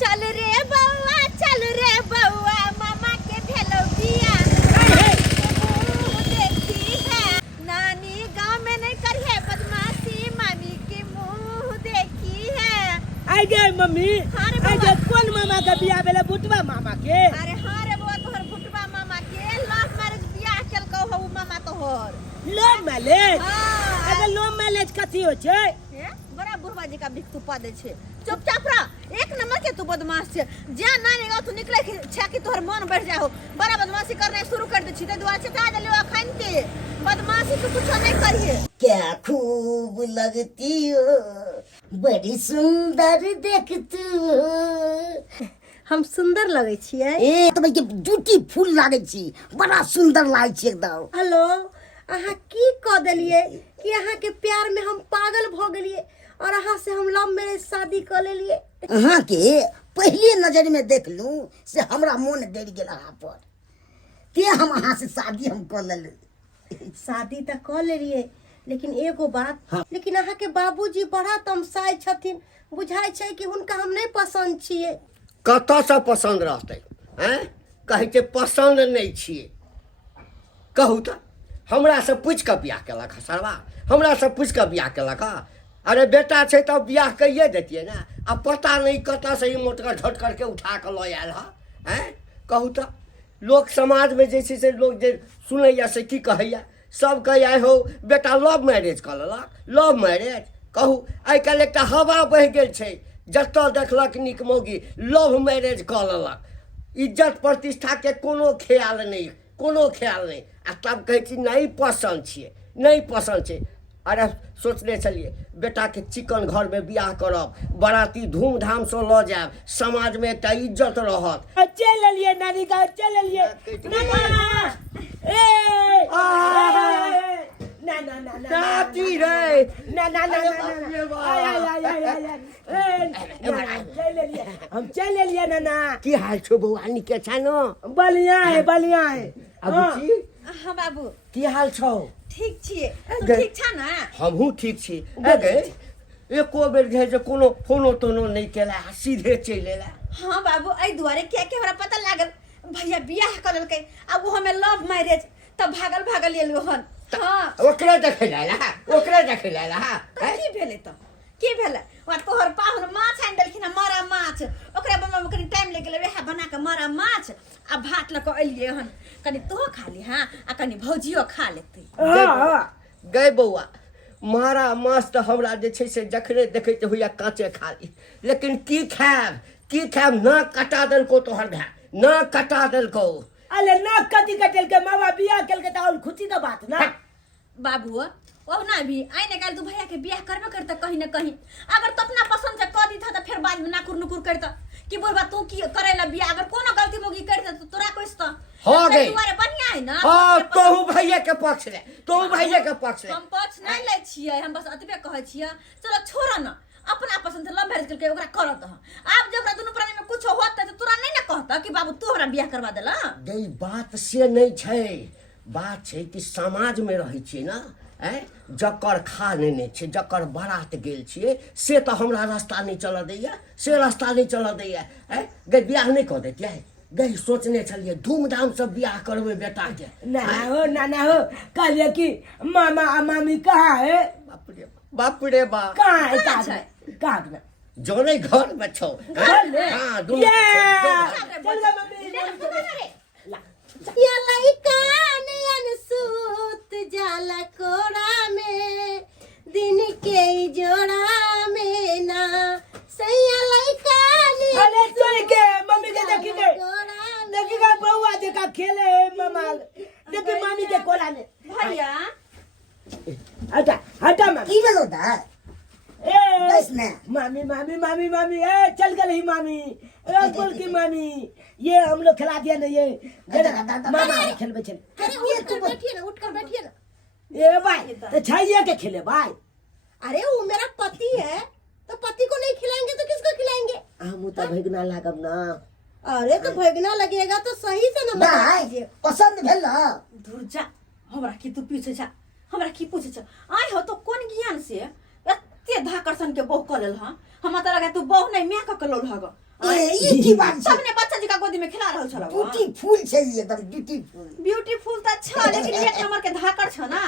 चल रे बउआ मामा के भेलो बिया देखी है नानी गांव में नहीं करिए बदमाशी मामी के मुंह देखी है। आई गे मम्मी आई गे कौन मामा का बिया बेला बुटवा मामा के। अरे हाँ रे बुआ तोहर बुटवा मामा के लव मैरिज बियाह केलको हो मामा तोहर। Love marriage? हां अगर लव मैरिज कथी हो छे? बड़ा बुढ़वा जी का बिक तू पा दे छे चुपचाप रह एक नंबर के तू बदमाश छे जा नानी गांव तू निकले छे कि तोहर मन बढ़ जाओ बड़ा बदमाशी करने शुरू कर दे छी ते दुआ चटा दे लियो अखन के बदमाशी तू कुछ नहीं करिए। क्या खूब लगती हो बड़ी सुंदर देखती हो। हम सुंदर लगे छिए ए तो के ब्यूटीफुल लागे छी बड़ा सुंदर लागे छी एकदम। हेलो अहाँ की क देलिए कि अहाँ के प्यार में हम पागल भ गेलिए और अहाँ से हम लव मैरिज शादी कर लेलिए। अहाँ के पहली नजर में देख लूं से हमरा मन डर गेल अहाँ पर के हम अहाँ से शादी हम कर ले। शादी त कर लेलिए लेकिन एगो बात हाँ। लेकिन अहाँ के बाबूजी बड़ा तमसाय छथिन बुझाय छै कि हुनका हम नहीं पसंद छिए। कतऽ से पसंद रहते हैं कहे के पसंद नहीं छिए कहू तो हमरा से पूछ के बियाह केलक सरवा हमरा से पूछ के बियाह केलक। अरे बेटा छे तब बियाह कहिए देतिए ना अब पता नहीं कतऽ से ही मोटका झट करके उठा के लो आयल हैं कहू तो लोक समाज में जैसे से लोग जे सुनैया से की कहैया सब कहे हो बेटा लव मैरिज कर लेलक लव मैरिज कहू आइ काल्हि एकटा हवा बहि गेल छै जतऽ देखलक नीक मौगी लव मैरिज कर लेलक इज्जत प्रतिष्ठा के कोनो ख्याल नहीं आ तब कहै छी नहीं पसंद छिए नहीं पसंद छै। अरे सोचने चलिए बेटा के चिकन घर में बियाह करब बराती धूमधाम से ल जाब समाज में एकटा इज्जत रहत। चल लिए नानी का चल लिए ना ना ना ना नाती रे ना ना ना हम चल लिए ना ना। की हाल छो बौआ निके छ न? बढ़िया है अबुची हाँ बाबू की हाल छौ? ठीक छिए तू गे- ठीक छ ना? हमहू ठीक छी। अगे एको बेर जे जे कोनो फोनो तोनो नहीं केला सीधे चल एला। हाँ बाबू आई दुआरे क्या के हमरा पता लागल भैया बियाह कर लेलकै अब वो हमें लव मैरिज तब भागल एलियो हन। हाँ ओकरे देखे लाला तो की भेले तो की भेले वा तोहर पाहुन माछ आनि देलखिन मरा माछ ओकरा बनवा में कनी टाइम लगे वह बना के मरा माछ आ भात लक एलिए हन कनी तो खा ली हाँ आ कनी भौजियो खा लेती। गए बौआ मारा माछ तो हमरा जे छै से जखने देखैत होइया कांचे खा ली लेकिन की खाएब ना कटा देलको तोहर भाय ना कटा देलको। अरे ना कथी कटल के मावा बियाह केल के त खुशी का बात ना। बाबू अब ना भी आई निकाल तू भैया के बियाह करबे करता कहीं ना कहीं अगर तो अपना पसंद से कर दी था तो फिर बाद में नाकुर नुकुर करता कि बोलबा तू की करेला बियाह अगर कोनो गलती मोगी कर दे तो तोरा कोई तो हो गई तुम्हारे बढ़िया है ना। हां तोहू भैया के पक्ष ले हम पक्ष नहीं ले छिए हम बस अतबे कहै छिए चलो छोड़ ना अपना पसंद से लव मैरिज करके ओकरा करत ह आप जब दोनों प्राणी में कुछ होत तो तोरा नहीं ना कहता कि बाबू तू हमरा बियाह करवा देला। गई बात से नहीं छै बात छै कि समाज में रहै छिए ना जकर खा लेने छै जकर बारात गेल छिए से तो हमरा रास्ता नहीं चल दैया गई बियाह नहीं कर देतिए गई सोचने चलिए धूमधाम से बियाह करबे बेटा के। ना हो कहलिए कि मामा आ मामी कहाँ है? बाप रे बाप कहाँ है कहाँ जोने घर में छौ हां दोनों ये लइका नियन सूत जाला कोड़ा में दिन के जोड़ा में ना सैया लइका नियन अरे चल के मम्मी के देखी का बउआ देखा खेले मामा देखी मामी के कोला ने भैया हटा मामी की भेलो दा बस ना मामी ए चल गई मामी ए बोल की मामी ये हम लोग खिला दिया ना ये मामा खेलबे चल। अरे ये तू बैठिए ना उठ कर बैठिए ना। ए भाई तो छाइए के खेले भाई। अरे वो मेरा पति है तो पति को नहीं खिलाएंगे तो किसको खिलाएंगे? हम तो भगना लागब ना। अरे तो भगना लगेगा तो सही से ना भाई पसंद भेल ना दूर जा हमरा की तू पीछे जा हमरा की पूछे छ आय हो तो कोन ज्ञान से ते धाकरसन के बहु कर लेल हां हम त लगा तू बहु नहीं मैं का कलोल हग ये की बात छै सबने बच्चा जी का गोदी में खिला रहल छला ब्यूटीफुल छै ये एकदम ब्यूटीफुल ब्यूटीफुल त छ लेकिन एक नंबर के धाकर छ ना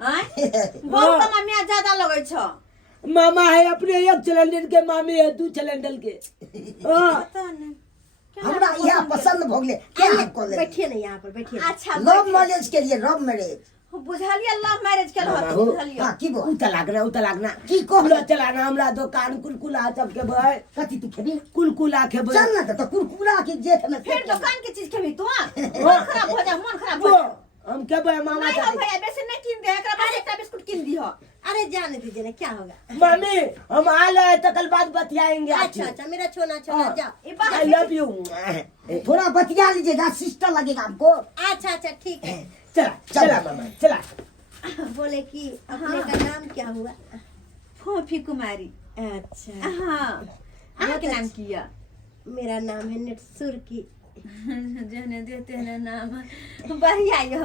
हैं बहु त मैं ज्यादा लगै छ मामा है अपने एक सिलेंडर के, मामी है 2 सिलेंडर के। हाँ पता नहीं हमरा यह पसंद भ गेले क्या को ले बैठिए ना यहाँ पर बैठिए। अच्छा लव मैरिज के लिए लव मैरिज बुझलिए लव मैरिज के मामा लहत हो। बुझलिए हां की बोल उता लागना की कहलो चलाना हमरा दुकान कुलकुला सबके भाई कथी तू खेबी कुलकुला खेबै। चल ना तो कुरकुरा के जेठ में फिर दुकान की चीज खेबी तू मन खराब हो जा मन खराब हो वो, जा हम खेबै मामा नहीं हो का। भैया बेसन नहीं किन दे एकरा बाद एकटा बिस्कुट किन दियो अरे जाने दीजिए ना क्या होगा। मामी हम आ रहे तो कल बाद बतियाएंगे आपसे। अच्छा अच्छा मेरा छोना छोना हाँ। जाओ। ई बात आई लव यू। थोड़ा बतिया लीजिएगा सिस्टर लगेगा हमको अच्छा अच्छा ठीक है। चला मामा चला। बोले कि अपने का नाम क्या हुआ? फोफी कुमारी अच्छा हां आपके नाम किया मेरा नाम है नेटसुर की। जने देते हैं नाम बढ़िया यो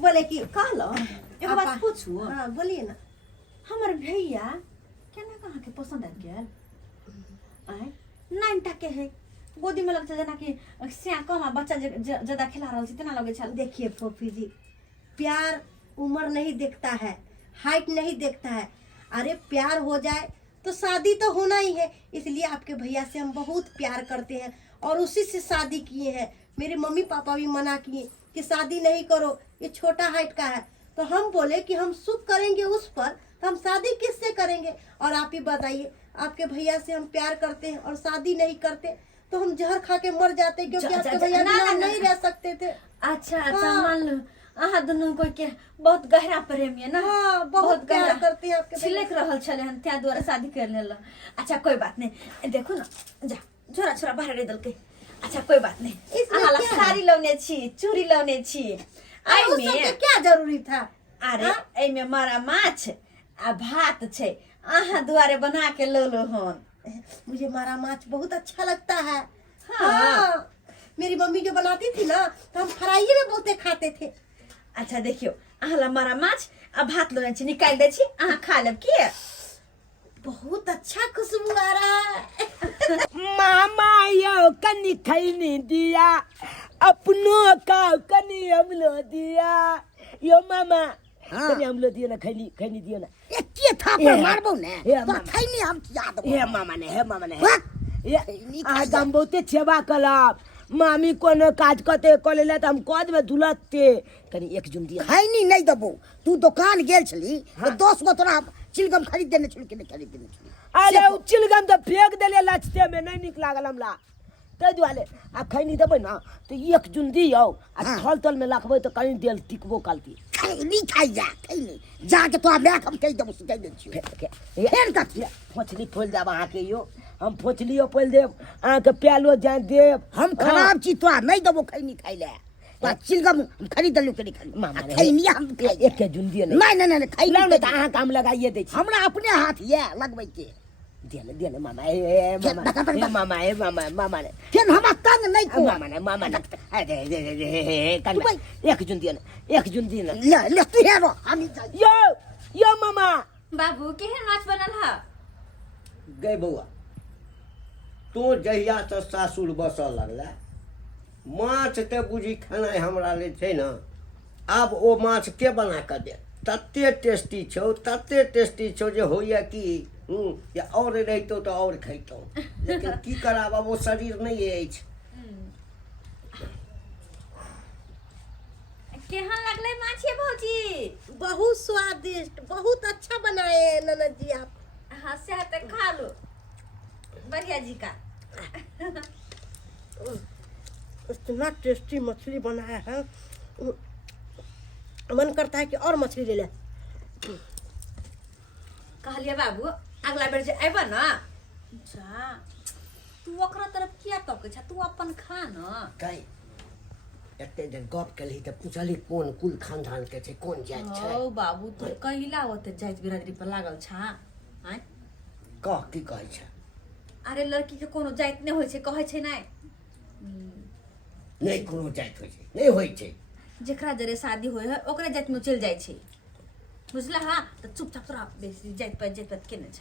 बोले कि कहलो एगो बात आपा- पूछू हाँ बोलिए ना। हमर भैया केना कहाँ के पसंद आ गेल आय 9 टा के है गोदी में लगता जना कि सिया कम आ बच्चा ज्यादा खिला रहल छी तेना लगे छल देखिए फोफी जी, प्यार उम्र नहीं देखता है, हाइट नहीं देखता है। अरे प्यार हो जाए तो शादी तो होना ही है, इसलिए आपके भैया से हम बहुत प्यार करते हैं और उसी से शादी किए हैं। मेरे मम्मी पापा भी मना किए कि शादी नहीं करो, ये छोटा हाइट का है। तो हम बोले कि हम सुख करेंगे उस पर, तो हम शादी किससे करेंगे? और आप ही बताइए, आपके भैया से हम प्यार करते हैं और शादी नहीं करते तो हम जहर खा के मर जाते, क्योंकि जा, आपके जा, भैया ना, बिना ना, ना, नहीं ना। रह सकते थे। अच्छा हाँ। मान लो अहाँ दुनू कोई के बहुत गहरा प्रेम है ना हाँ, बहुत प्यार करते हैं आपके भैया छिलक रहल छले हन त्या द्वारा शादी कर लेल। अच्छा कोई बात नहीं देखो ना जा छोरा छोरा बाहर दल के। अच्छा कोई बात नहीं इसमें अहाँ ला क्या है? साड़ी लौने छी चूड़ी लौने छी अरे आई उस सबके में क्या जरूरी था? अरे हाँ? आई में मारा माछ आ भात छे अहाँ दुआरे बना के लो हन। मुझे मारा माछ बहुत अच्छा लगता है। हाँ। हाँ। मेरी मम्मी जो बनाती थी ना तो हम फ्राई में बहुते खाते थे। अच्छा देखियो अहाँ ला मारा माछ आ भात लौने छी निकाल दे छी अहाँ खा लेब की। बहुत अच्छा खुशबू आ रहा है। मामा यो कनी खैनी दिया अपनों का कनी हमलो दिया। यो मामा हाँ। कनी हमलो दियो ना खैनी दियो ना। एके थापर मारबो ने ए, तो मामा। खैनी हम याद हे मामा ने वाह! ये खैनी आ खा हम बहुते सेवा कलब मामी कोनो काज कते क लेले त हम कह देबे दुलते कनी एक जुन दिया। खैनी नहीं दबो। तू दुकान गेल छली तो 10 गो तोरा चिलगम खरीद देने छली कि नहीं खरीद देने छली? अरे उ चिलगम त फेंक देले लचते में नहीं निक लागल हमरा तै दुआरे आ खैनी देबै ना तो एक जुन दियो आ हाँ। थल तल में रखबै तो कनी देल टिकबो कालती। खैनी खाई जा खैनी जाके तो बैग हम कह देबो कह दे छियो। फेर कथी? फोचली खोल देब अहाँ के यो हम फोचलियो खोल देब अहाँ के प्यालो जान देब। हम खराब चीज तो नहीं दबो खैनी खाई ले। तो चिलगम हम खरीद लू के नहीं खरीद। मामा रे। खैनी हम खाई एक के जुन दियो नहीं नहीं नहीं खैनी लाउ ने त अहाँ काम लगाइए दै छी। हमरा अपने हाथ ये लगबै के। दिया ने मामा ए मामा ने फिर हम तंग नहीं को मामा ने एक जुन दियो ने एक जुन दियो ने। ले ले तू हेरो हम जाई। यो मामा बाबू केहन माछ बनल है? गई बउआ तो जहिया से सासुर बसऽ लगला माछ ते बुझी खेनाइ हमरा ले छै न। आब ओ माछ के बना कऽ दे तते टेस्टी छौ जे होइए कि या और रहितौ तऽ और खैतौ, लेकिन की कराब अब ओ शरीर नहीं अछि। केहन लगले माछे भौजी? बहुत स्वादिष्ट, बहुत अच्छा बनाए हैं ननद जी आप। हाँ से हाथ खा लो बढ़िया जी का। इतना टेस्टी मछली बनाया है, मन करता है कि और मछली ले ले। कहलिए बाबू अगला बेर जे अइबा ना जा तू ओकरा तरफ किया तकै छ, तू अपन खा न। कहीं एते देर गप केलही तऽ पूछली कोन कुल खानदान के छै कोन जाति छै। ओ बाबू तो कहिला ओते जाइत बिरादरी पर लागल छ हैं? कह की कहै छै? अरे लड़की के कोनो जाइत नहीं होय छै कहै छै नहीं। नहीं कोनो जाति होइ छै नहीं होइ छै। जेकरा जरे शादी होय है ओकरे जाइत में चल जाय छै। बुझला हाँ तो चुपचाप रह बेसी जाइत पात के न छ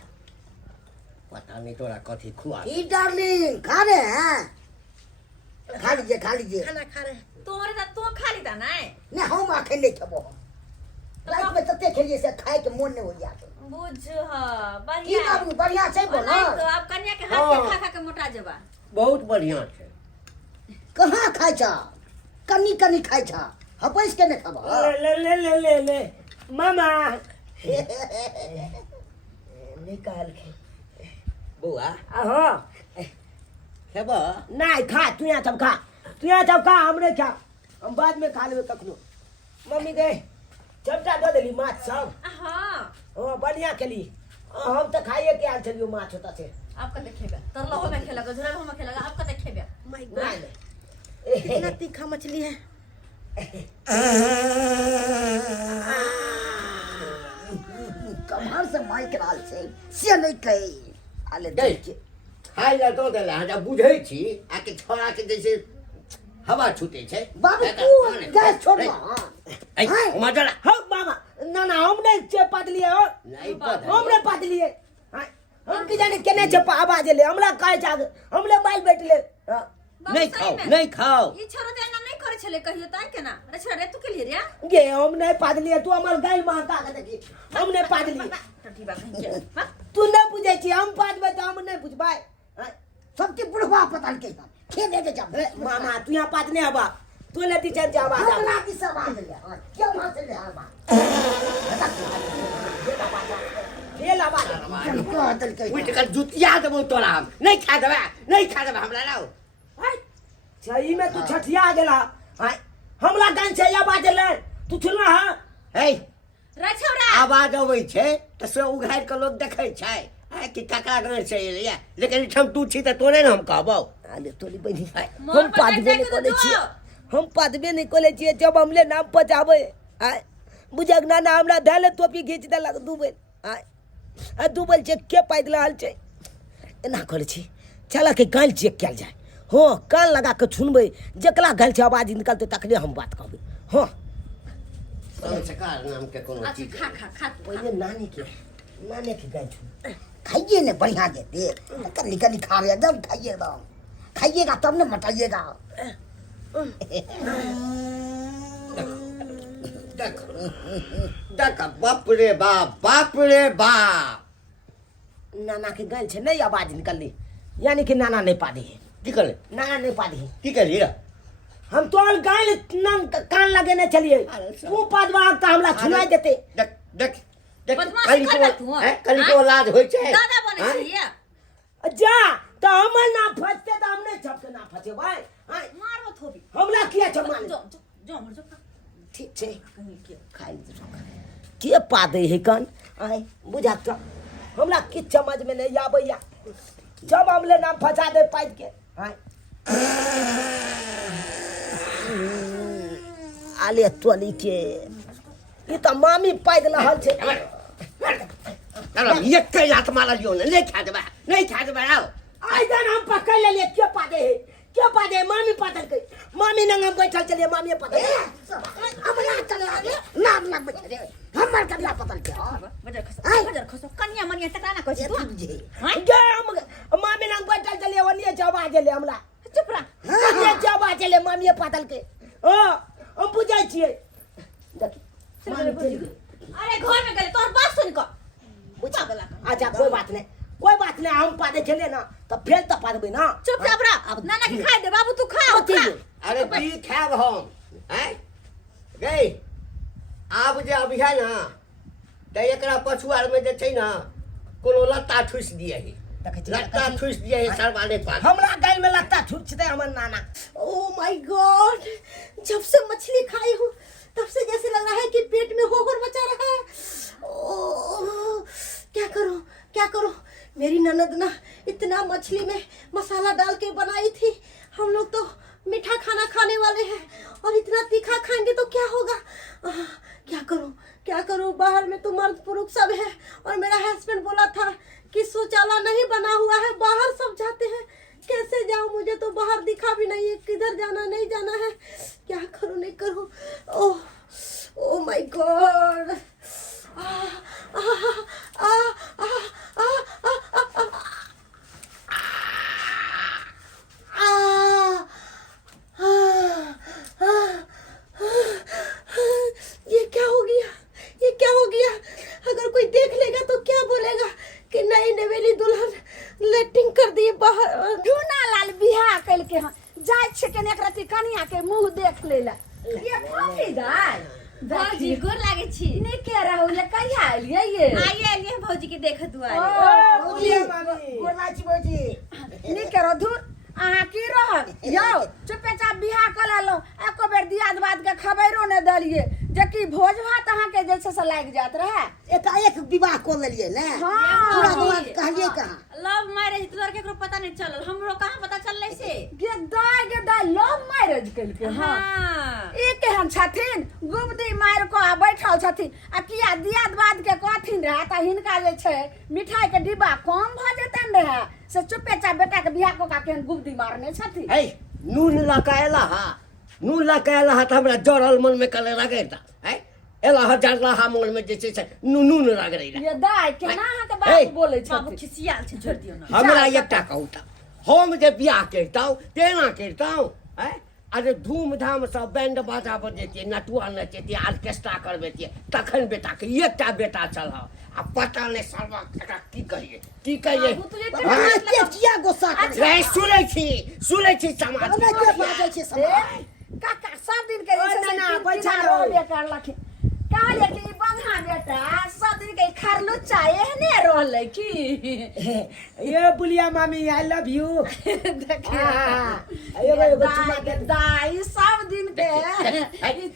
पता नहीं तोरा कथी खुआ ई डार्लिंग खा रहे हैं खा लीजिए खाना खा रहे हैं तोरे त तो खाली त नै नहीं हम आखे नहीं खबो रात में तते खेलिए से खाए के मन नहीं हो जाते बुझ ह की बढ़िया बाबू बढ़िया छै और बोलो नहीं तो अब कन्या के हाथ के खा के मोटा जेबा बहुत बढ़िया छै कहाँ खाए छा कनी खाए छा हपैस के नहीं खबो ले मामा निकाल के बौआ हाँ खेबा नहीं खा तू यहाँ सब खा हमरे खा हम बाद में खा लेबे कखनो मम्मी गए चमचा दे देली माछ सब हां हाँ बढ़िया खेली हम तो खाइए के आल छलियो माछ होता से आपका देखेगा तरलो में खेलेगा झोला में खेलेगा आपका देखेगा माय गॉड इतना तीखा मछली है कमर से माइक राल से नहीं कही आले गई देख के खाइ ला तो देला हमरा बुझै छी आके छोरा के जैसे हवा छूटे छै बाबू तू गैस छोड़ ऐ मजरा हाँ मामा ना हम नहीं पात लिए हो नहीं पता हम नहीं पात लिए हाँ, हम की जाने केने छे आवाज ले हमरा काहे जाग हमले माइल बैठले हाँ। नहीं खाओ ई छोरो त एना नहीं करे छले कहियो त केना रे छोरा रे तू के लिए रे गे हम नहीं पात लिए तू हमर गाय माता के देखी हम नहीं पात लिए टटी बा कहीं के तू नहीं बुझे छी हम पात तो हम नहीं बुझबाई हाँ। सबके बुढ़वा पताल के खेले के जब मामा तू यहाँ पात नहीं हवा तू ले दी चल जावा हम ला की सब आ गया क्या वहां से ले आवा ये ला बात कहतल के उठ कर जुतिया देबो तोरा हम नहीं खा देबे हमरा लाओ सही में तू छठिया गेला हाँ। हमला गान से या बात ले तू सुनला हां हे रे छोरा आवाज अबै छै त से उघार के लोग देखै छै आ कि ककरा गान से एलिया लेकिन ठम तू छी त तोरे न हम कहबो आले तोली बनी मोर हम पर पादबे जाके नहीं तो कोले दो। छी हम पादबे नहीं कोले छी जब हमले नाम पचावे आय बुझक ना ना हमरा धले टोपी खींच देलक दुबे आय आ दुबल चेक के पैदल हाल छै एना करे छी चला के गाल चेक कैल जाए हो कान लगा के सुनबे जकला गाल से आवाज निकलते तकले हम बात कहबे हां संस्कार नाम के कोनो अच्छा चीज खा पहले नानी के गाल छू खाइए ने बढ़िया देते कली खा रहे एकदम खाइएगा खाइएगा तब न मटाइएगा देख बाप रे बाप नाना के गाल से नहीं आवाज निकलली यानी कि नाना नहीं पादी की करले नाना नहीं पादी की करली रे हम तो गाल कान लगे न चलिए तू पादवा का हमला सुनाई देते देख देख देख बदमाशी कली करबे तो तू, कली हाँ? तो लाज होय छै दादा बने हाँ? छै ये जा तो हम ना फंसते तो हमने छपके ना फंसे भाई हां मारो थोबी हमला किया छमान जो मर जो ठीक छे कहीं के खाई के पादे है कान आई बुझा तो हमरा किछ समझ में नहीं आबैया जब हमले नाम फंसा दे पाइद के हां आले तोली के ई त मामी पाइद लहल छे अरे ये कई हाथ मारा लियो नहीं खा देबे आओ आई जान हम पकड़ ले लिए के पादे मामी पादल के मामी नंग हम बैठल चलिए मामी पादल हमला चले नाम लग बैठे हमर कबला पतल के बजर खसो कन्या मनिया टकरा ना कहै तू हां गे हम मामी नंग बैठल चलिए वनिए जवा गेले हमला चुप रह वनिए जवा गेले मामी पादल के ओ हम बुझाई छिए देख मामी चली गई अरे घर में गए तोर बात सुन को बुझा गला अच्छा कोई बात नहीं हम पादे चले ना तो फेल तो पादबे ना चुपचाप रह नाना के खाए दे बाबू तू खा अरे की खाब हम हैं गई आब जे अभिया ना त एकरा पछुआर में जे छै ना कोनो लत्ता ठुस दिए ही लत्ता ठुस दिए ही सरवाने पास हमरा गाय में लगता छुटते हमर नाना ओ माय गॉड जब से मछली खाई हूँ तब से जैसे लग रहा है कि पेट में होहर मचा रहा है ओ क्या करूं मेरी ननद ना इतना मछली में मसाला डाल के बनाई थी हम लोग तो मीठा खाना खाने वाले हैं और इतना तीखा खाएंगे तो क्या होगा क्या करूं बाहर में तो मर्द पुरुष सब है और मेरा हस्बैंड बोला था कि शौचालय नहीं बना हुआ है बाहर सब जाते हैं कैसे जाऊं मुझे तो बाहर दिखा भी नहीं है किधर जाना नहीं जाना है क्या करूं नहीं करूं ओह माय गॉड ये क्या हो गया, ये क्या हो गया? अगर कोई देख लेगा तो क्या बोलेगा कि नई नवेली दुल्हन लेटिंग कर दिए बाहर। ढूना लाल बियाह कइल के हम जाय छ के एक रति कनिया के मुंह देख लेला। ये फाफी दाई भौजी गोर लागे छी। ने के रहू ले कहिया आइलिए ये? आइए आइए भौजी के देख दुआरे। गोरलाची बौजी ने के रधुर अहाँ की रहल यौ चुपे चाप बियाह क लेलो एको बेर दियाद बात के खबरो ने दलिए जे की भोज भात अहाँ के जे छै से लाग जात रहे। एकाएक विवाह कर लेलिए ने। हाँ। पूरा दुआ कहलिए कहाँ? लव मैरिज तोर केकरो पता नहीं चलल, हमरो कहाँ पता चलले से। गे दाई लव मैरिज कइल के हां हाँ ई केहन छथिन गुबदी मार को आ बैठल छथिन आ किया दियाद बाद के कथिन रहे त हिनका जे छै मिठाई के डिब्बा कम भ जेतन रहे से चुपे चाप बेटा के बियाह को का केहन गुबदी मारने छथिन। है नून लकायला हा, नून लकायला हा त हमरा जरल मन में कले रगैता है एला हजार लहा मन में जे छै नून रगड़ैला। ये दाई केना अहाँ के हे, बात बोलै बाबू छथिन? खिसियाल छै, छोड़ दियौ ना। हमरा एकटा कहू त हम जे बियाह करतौ तेना करतौ है अरे धूमधाम से बैंड बाजा बजेतिए, नटुआ नचेतिए, ऑर्केस्ट्रा करबेतिए, तखन बेटा के एकटा बेटा चला आ पता नहीं सर्वा की कहिए बाबू तुझे तो बाबा मतलब- के किया गुस्सा करे? रे सुनै छी समाज हमरा के बाजै छै समाज? काका सब दिन के जे छै ना, से बैठा बैठा रहो। रहबे करलखिन। कहले कि बंधा बेटा सब दिन के खरलो चाय एहने रहले की ये बुलिया मामी आई लव यू। देखिए एगो चुमा दे। दाई सब दिन के ई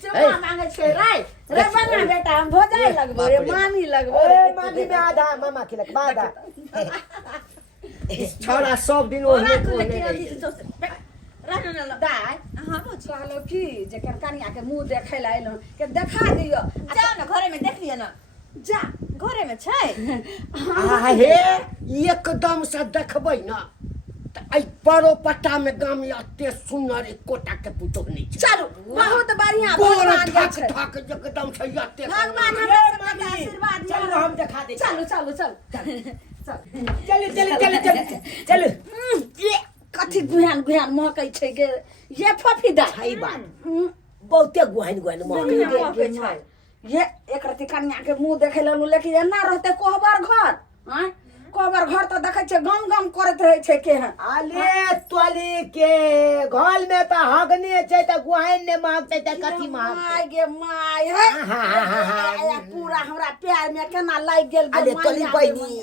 चुमा हे। मांगे छै रे बंधा बेटा हम भोजाई लगबो रे बाप रे। मामी लगबो ए रे मामी में आधा मामा खिलक बाधा। छोरा सब दिन ओना ओहने तू ओहने लेके रही। अथी से दोसर रहन न दाई हां भौजी कहलो कि जेकर कनिया के मुंह देखै ला अइलो के देखा दियो जाओ ना घरे में देख लिया ना। जा घरे में छै हे एकदम से देखबै ना त आई परो पट्टा में गाम एते सुंदर एकोटा के पुतो नहीं छै। चलू बहुत बढ़िया गोर भगवान ठाक छै ठाक एकदम से एते भगवान ए हमरा सबके मामी आशीर्वाद चलो दिया। हम दिखा दे। चलो चलो चल चलो चलो चलो चलो चलो। ये कथी गुहान गुहान महकै छै गे ये फफीदा सही बात। बहुते गुहाइन गुहाइन बढ़िया मामी। महकै छै ये एक रति कन्या के मुंह देखे लनु लेकिन एना रहते कोहबर घर हैं कोहबर घर तो देखे छै गम गम करत रहे छै के हैं आले तोली के घर में तो हगने छै त गुहाइन ने मांगते त कथी मांगते? माय गे माय है आया पूरा हमरा प्यार में केना लाग गेल गे आले माय तोली आगे बहिनी।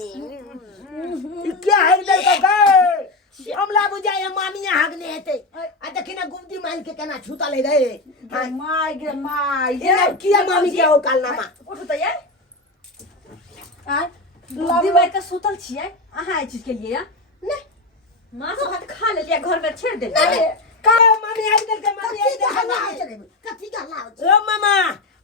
क्या है इधर का गए? हमला बुझाए मामिया हगने हेते। आ देखिना गुमती मान के केना छूता ले गए। माय। माय गे माय ये किया मामी के हो कालनामा? उठ त ये आय दीवार के सुतल छियै अहाँ ए चीज के लिए ने मांस भात खा लेलिए घर में छेड़ दे। का मामी हग दल का मामी हग कथी दल का का हल्ला होइत रे? कथी का हल्ला होइत? ओ मामा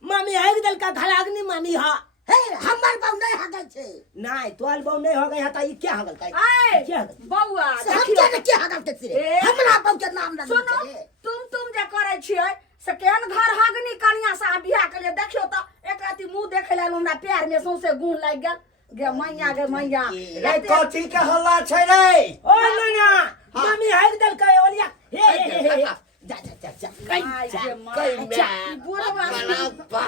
मामी हग दल का घलागनी मामी हा। हे हमर बाऊ नहीं हगल छै। नहीं तोल बहु नहीं हो गई हता ई क्या हगल का? आय क्या हगल? बौआ से हम देखियो के हगल ते रे? ए, हमरा बाऊ के नाम ना सुनो तुम जे करे छियै से केहन घर हगनी कनिया से अहाँ बियाह के लिए देखियो त एक राती मुंह देखे ला हमरा प्यार में सौंसे गुण लाग गेल गे मैया रे कथी के हल्ला छै रे? ओ नाना मामी हग दल का ओलिया हे जा जा जा जा। माय गे कई माय बुढ़वा बा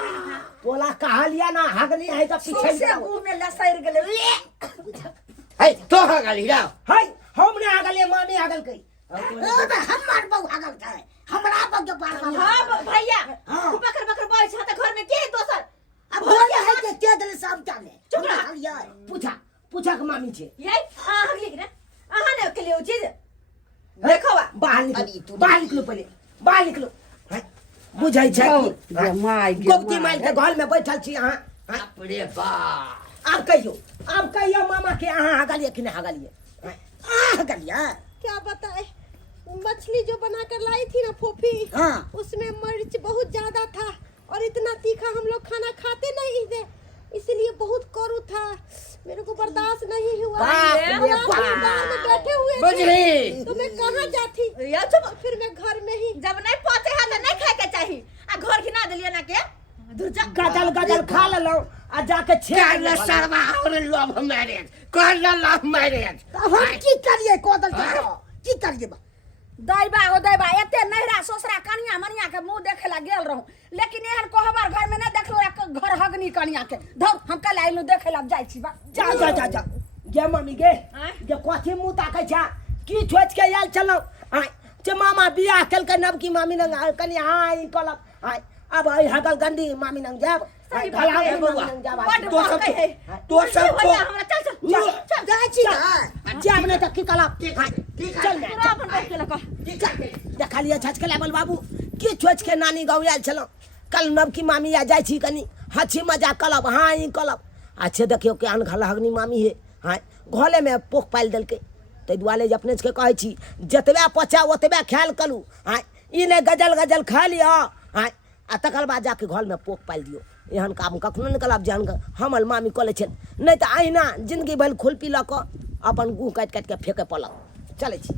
बोला कहलिया ना हगनी है त पीछे सौंसे गुण में लसैर गेले है तो हगाली रा है हमने हगले मामी हगल कई। हमर बाऊ हगल छै। हमरा बाऊ के पार हां भैया हाँ। तू बकर बकर बोल छ त घर में के दोसर अब भोगे है के दिल सब जाने। चुप रह। पूछा पूछा के मामी छे। ये आ हगली के अहाँ ने के लिए चीज देखो बा बाहर अरे निकलो तू बाहर निकलो पहले बाहर निकलो। बुझाई छै गे माय गे गोपती माई के घर में बैठल छी अहाँ। बाप रे बा अब कहियो मामा के अहाँ हगलिए कि नहीं हगलिए? हगलिया क्या बताए मछली जो बनाकर लाई थी ना फोफी हाँ। उसमें मिर्च बहुत ज्यादा था और इतना तीखा हम लोग खाना खाते नहीं थे इसलिए बहुत कड़ू था मेरे को बर्दाश्त नहीं हुआ। बाप रे हम आप बाप। बाहर में बैठे हुए थे बुझली तो मैं कहाँ जाती या चुप फिर मैं घर में ही जब नहीं पहुंचे है तो नहीं खाए के चाहिए आ घर खिना दिलिए ना के दूर जा गजल गजल खा लेलो आ जाके कर ले सरवा और लव मैरिज कर ले लव मैरिज तो हम की करिए कोदल की करिए बा दैबा हो दैबा एते नहरा ससुरा कनिया मनिया के मुंह देखे ला गेल रहूं लेकिन एहन कोहबर घर में नहीं देखलो घर हगनी कनिया के धर हम कल आइलु देखे ला जाई छी बा जा जा जा जा गे मम्मी गे जे कथी मुंह ताकै छा की छोच के आयल चलो आय जे मामा बियाह केल के नब की मामी नंग कनी हाय कलक आय अब आई हगल गंदी मामी नंग जाब सही भला बात है, मामी नंग जाब तो सब तो सब भैया हमरा चल चल जाय छी ना जाब ने त की कलक चल ने पूरा अपन देख के लगा देखा लिया छच के लेबल बाबू की छोच के नानी गाँव आयल छलो कल नब की मामी आ जाय छी कनी हंसी मजाक कलब हाय कलब अच्छे देखियो के अनघल हगनी मामी है हाय घोले में पोख पाल देलकै ताहि दुआरे जे अपने के कहै छी जतबे पचा ओतबे खायल करू आय ई ने गजल गजल खा लिअ आय आ तकर बाद जाके घर में पोख पाल दियो एहन काम कखनो नहि करब जेहन हमर मामी कऽ लै छै नहि तऽ अहिना जिंदगी भरि खुलपी लऽ कऽ अपन गुह काटि काटि के फेंके पड़लक चलै छी